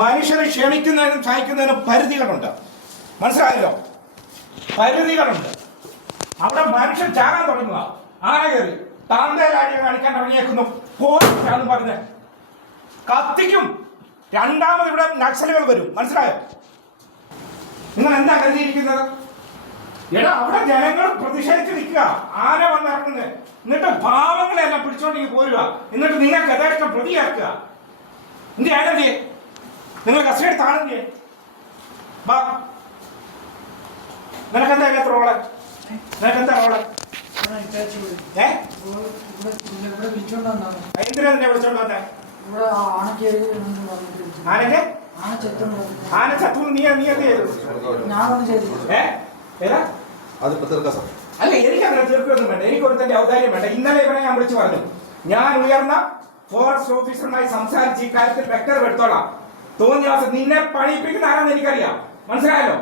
മനുഷ്യരെ ക്ഷമിക്കുന്നതിനും സഹിക്കുന്നതിനും പരിധികളുണ്ട്. മനസ്സിലായല്ലോ? പരിധികളുണ്ട്. അവിടെ മനുഷ്യൻ ചാകാൻ തുടങ്ങുക. ആന കയറി താന്തേലാടിയെ കാണിക്കാൻ തുടങ്ങിയേക്കുന്നു. പോലീസാന്ന് പറഞ്ഞ് കത്തിക്കും. രണ്ടാമത് ഇവിടെ നക്സലുകൾ വരും. മനസ്സിലായോ? നിങ്ങൾ എന്താ കരുതിയിരിക്കുന്നത്? എടാ, അവിടെ ജനങ്ങൾ പ്രതിഷേധിച്ച് നിൽക്കുക. ആന വന്നിറങ്ങുന്നത്. എന്നിട്ട് പാവങ്ങളെ എല്ലാം പിടിച്ചോണ്ടെങ്കിൽ പോരുക. എന്നിട്ട് നിങ്ങൾക്ക് യഥേഷ്ടം പ്രതിയാക്കുക. എന്ത് ചെയ്യാനെന്തേ? നിങ്ങൾ കസ്റ്റഡി താണെന്തേ? ബാ, നിനക്കെന്താ ഇതിനകത്ത് റോള്? നിനക്കെന്താ റോള്? എന്തിനാ നിന്നെ വിളിച്ചോണ്ട് വന്നേ? ആനക്ക് ആന ചത്തു. നീ എന്ത് ചെയ്തു? അല്ല, എനിക്കങ്ങനെ തീർക്കൊന്നും വേണ്ട. എനിക്ക് ഒരുത്തന്റെ ഔദാര്യം വേണ്ട. ഇന്നലെ ഇവനെ ഞാൻ വിളിച്ചു പറഞ്ഞു, ഞാൻ ഉയർന്ന ഫോറസ്റ്റ് ഓഫീസറുമായി സംസാരിച്ച് ഈ കാര്യത്തിൽ വ്യക്തത എടുത്തോളാം. തോന്നിയ നിന്നെ പണിയിപ്പിക്കുന്ന ആരാന്ന് എനിക്കറിയാം. മനസ്സിലായല്ലോ?